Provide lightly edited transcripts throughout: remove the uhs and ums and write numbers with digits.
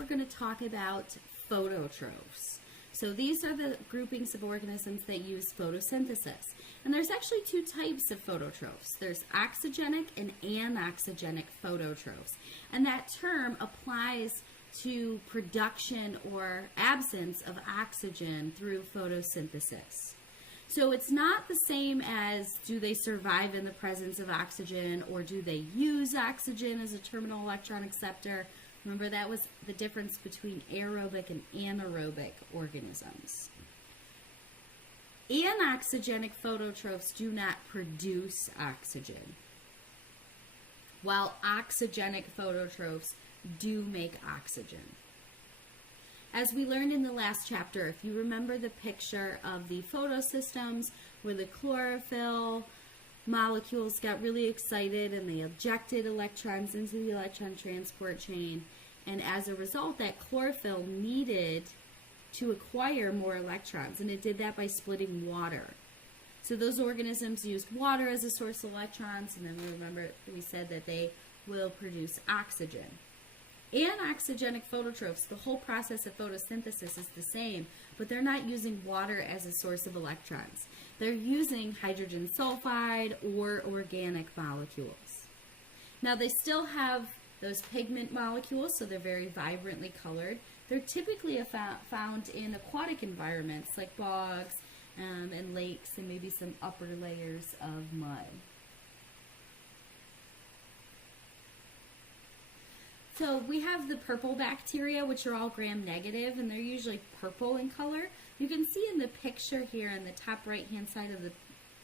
we're going to talk about phototrophs. So these are the groupings of organisms that use photosynthesis. And there's actually two types of phototrophs. There's oxygenic and anoxygenic phototrophs. And that term applies to production or absence of oxygen through photosynthesis. So it's not the same as do they survive in the presence of oxygen or do they use oxygen as a terminal electron acceptor. Remember, that was the difference between aerobic and anaerobic organisms. Anoxygenic phototrophs do not produce oxygen, while oxygenic phototrophs do make oxygen. As we learned in the last chapter, if you remember the picture of the photosystems where the chlorophyll molecules got really excited and they ejected electrons into the electron transport chain, and as a result that chlorophyll needed to acquire more electrons, and it did that by splitting water. So those organisms used water as a source of electrons, and then remember we said that they will produce oxygen. Anoxygenic phototrophs, the whole process of photosynthesis is the same, but they're not using water as a source of electrons. They're using hydrogen sulfide or organic molecules. Now they still have those pigment molecules, so they're very vibrantly colored. They're typically found in aquatic environments like bogs and lakes and maybe some upper layers of mud. So we have the purple bacteria, which are all gram-negative, and they're usually purple in color. You can see in the picture here on the top right-hand side of the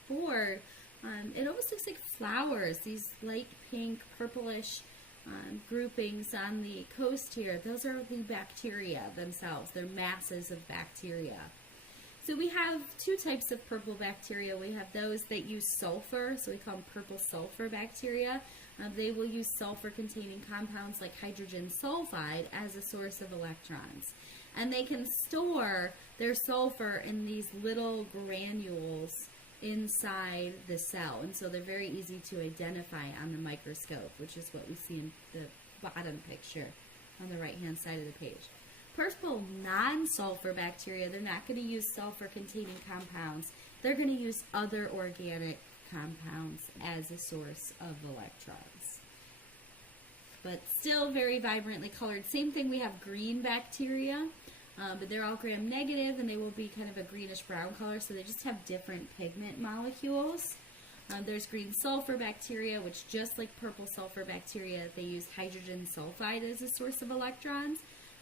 board, it almost looks like flowers, these light pink, purplish groupings on the coast here. Those are the bacteria themselves. They're masses of bacteria. So we have two types of purple bacteria. We have those that use sulfur, so we call them purple sulfur bacteria. They will use sulfur-containing compounds like hydrogen sulfide as a source of electrons. And they can store their sulfur in these little granules inside the cell. And so they're very easy to identify on the microscope, which is what we see in the bottom picture on the right-hand side of the page. Purple non-sulfur bacteria, they're not going to use sulfur-containing compounds. They're going to use other organic compounds as a source of electrons. But still very vibrantly colored. Same thing, we have green bacteria, but they're all gram-negative and they will be kind of a greenish-brown color, so they just have different pigment molecules. There's green sulfur bacteria, which just like purple sulfur bacteria, they use hydrogen sulfide as a source of electrons,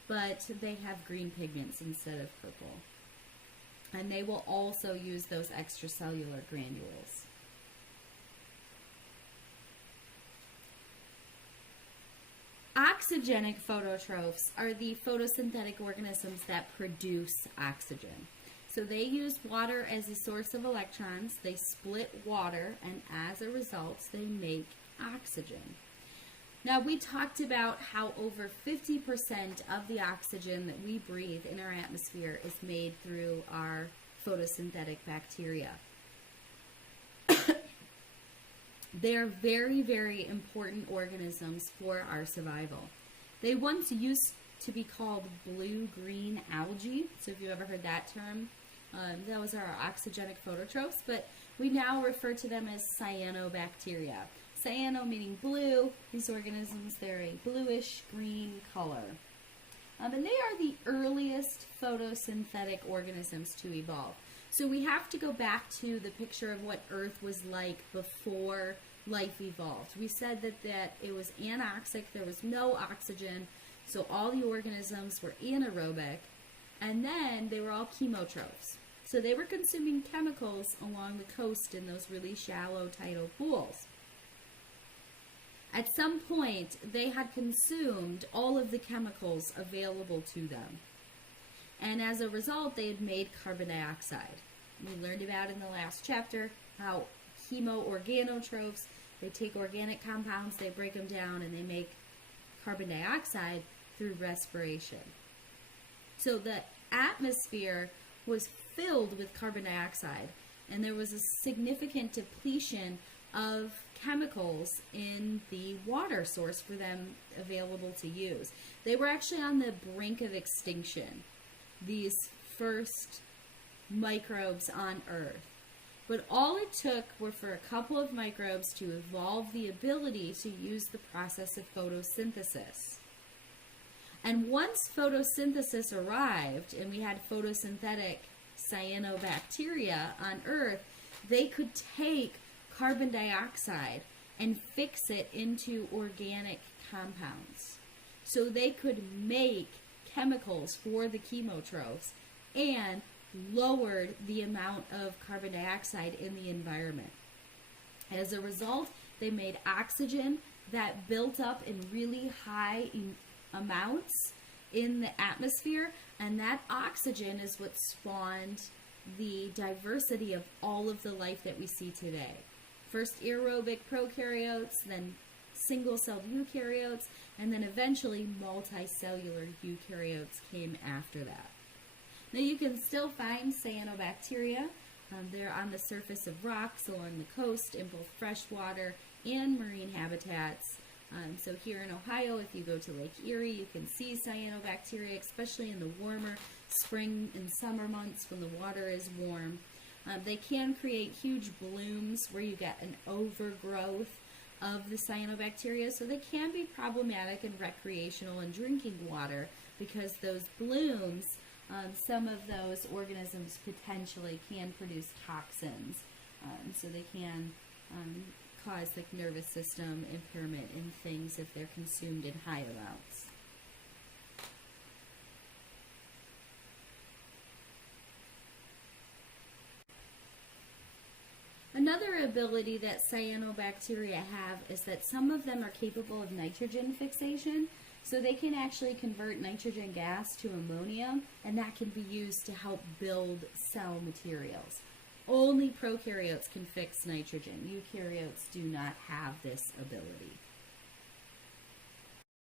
but they have green pigments instead of purple. And they will also use those extracellular granules. Oxygenic phototrophs are the photosynthetic organisms that produce oxygen. So they use water as a source of electrons, they split water, and as a result, they make oxygen. Now, we talked about how over 50% of the oxygen that we breathe in our atmosphere is made through our photosynthetic bacteria. They're very, very important organisms for our survival. They once used to be called blue-green algae, so if you've ever heard that term, those are our oxygenic phototrophs, but we now refer to them as cyanobacteria. Cyano meaning blue. These organisms, they're a bluish-green color. And they are the earliest photosynthetic organisms to evolve. So we have to go back to the picture of what Earth was like before life evolved. We said that it was anoxic, there was no oxygen, so all the organisms were anaerobic, and then they were all chemotrophs. So they were consuming chemicals along the coast in those really shallow tidal pools. At some point, they had consumed all of the chemicals available to them. And as a result, they had made carbon dioxide. We learned about in the last chapter how chemoorganotrophs, they take organic compounds, they break them down, and they make carbon dioxide through respiration. So the atmosphere was filled with carbon dioxide, and there was a significant depletion of chemicals in the water source for them available to use. They were actually on the brink of extinction, these first microbes on Earth. But all it took were for a couple of microbes to evolve the ability to use the process of photosynthesis. And once photosynthesis arrived and we had photosynthetic cyanobacteria on Earth, they could take carbon dioxide and fix it into organic compounds. So they could make chemicals for the chemotrophs and lowered the amount of carbon dioxide in the environment. As a result, they made oxygen that built up in really high amounts in the atmosphere, and that oxygen is what spawned the diversity of all of the life that we see today. First aerobic prokaryotes, then single-celled eukaryotes, and then eventually multicellular eukaryotes came after that. Now you can still find cyanobacteria. They're on the surface of rocks along the coast in both freshwater and marine habitats. So here in Ohio, if you go to Lake Erie, you can see cyanobacteria, especially in the warmer spring and summer months when the water is warm. They can create huge blooms where you get an overgrowth of the cyanobacteria, so they can be problematic in recreational and drinking water because those blooms, some of those organisms potentially can produce toxins, so they can cause like nervous system impairment in things if they're consumed in high amounts. Another ability that cyanobacteria have is that some of them are capable of nitrogen fixation, so they can actually convert nitrogen gas to ammonia, and that can be used to help build cell materials. Only prokaryotes can fix nitrogen. Eukaryotes do not have this ability.